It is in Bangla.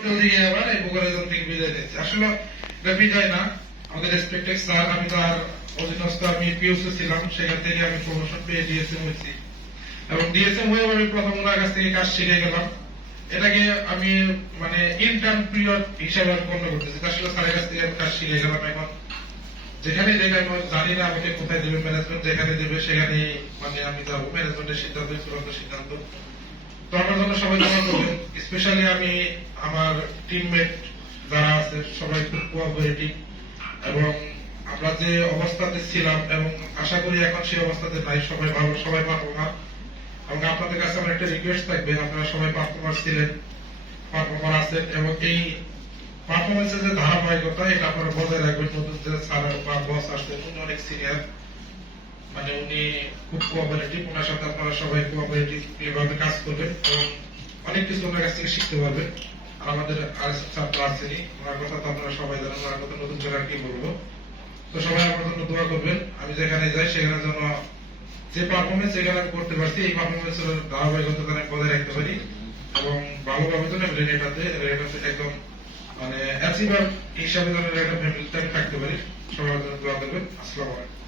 আবার এই বোকারেজন থেকে বিদায় নিচ্ছি। আসলে এটা বিদায় না, আমাদের রেসপেক্টেড স্যার, আমি তার অধীনস্থ, আমি পিওসি ছিলাম, সেখান থেকে আমি প্রমোশন পেয়ে ডিএসএম হয়েছি এবং ডিএসএম হয়ে আমি প্রথম ওনার কাছ থেকে কাজ শিখে গেলাম। এটাকে আমি মানে ইন্টার্ন পিরিয়ড হিসাবে গণ্য করতেছি। আসলে স্যারের কাছ থেকে আমি কাজ শিখে গেলাম। এখন যেখানে জায়গায় আমি জানি না আমাকে কোথায় দেবে ম্যানেজমেন্ট, যেখানে দেবে সেখানে মানে আমি যাবো। ম্যানেজমেন্টের সিদ্ধান্ত চূড়ান্ত সিদ্ধান্ত। তো আমার জন্য সবাই দোয়া করবেন। স্পেশালি আমি আমার টিমমেট যারা আছে সবাই খুব কোঅপারেটিভ এবং আমরা যে অবস্থাতে ছিলাম এবং আশা করি এখন সেই অবস্থাতে নাই। সবাই ভালো, সবাই পারফর্মার। এবং আপনাদের কাছে আমার একটা রিকোয়েস্ট থাকবে, আপনারা সবাই পারফর্মার ছিলেন, পারফর্মার আছেন এবং এই পারফরমেন্সের যে ধারাবাহিকতা এটা আপনারা বজায় রাখবেন। নতুন যে স্যার বা বস আসছে উনি অনেক সিনিয়র, মানে উনি খুব কোঅপারেটিভ। ওনার সাথে আপনারা সবাই কোঅপারেটিভ ভাবে কাজ করবেন এবং অনেক কিছু ওনার কাছ থেকে শিখতে পারবেন। আর আমাদের আর ছাত্র আছেনই, ওনার কথা তো আপনারা সবাই জানেন, ওনার কথা নতুন করে আর কি বলবো। তো সবাই আমার জন্য দোয়া করবেন, আমি যেখানে যাই সেখানে যেন যে পারফরমেন্স যেখানে আমি করতে পারছি এই পারফরমেন্সের ধারাবাহিকতা আমি বজায় রাখতে পারি এবং ভালোভাবে যেন আমি রেনেটাতে একদম মানে অ্যাচিভার হিসাবে যেন রেনেটা ফ্যামিলিতে আমি থাকতে পারি। সবার জন্য দোয়া করবেন। আসসালামু আলাইকুম।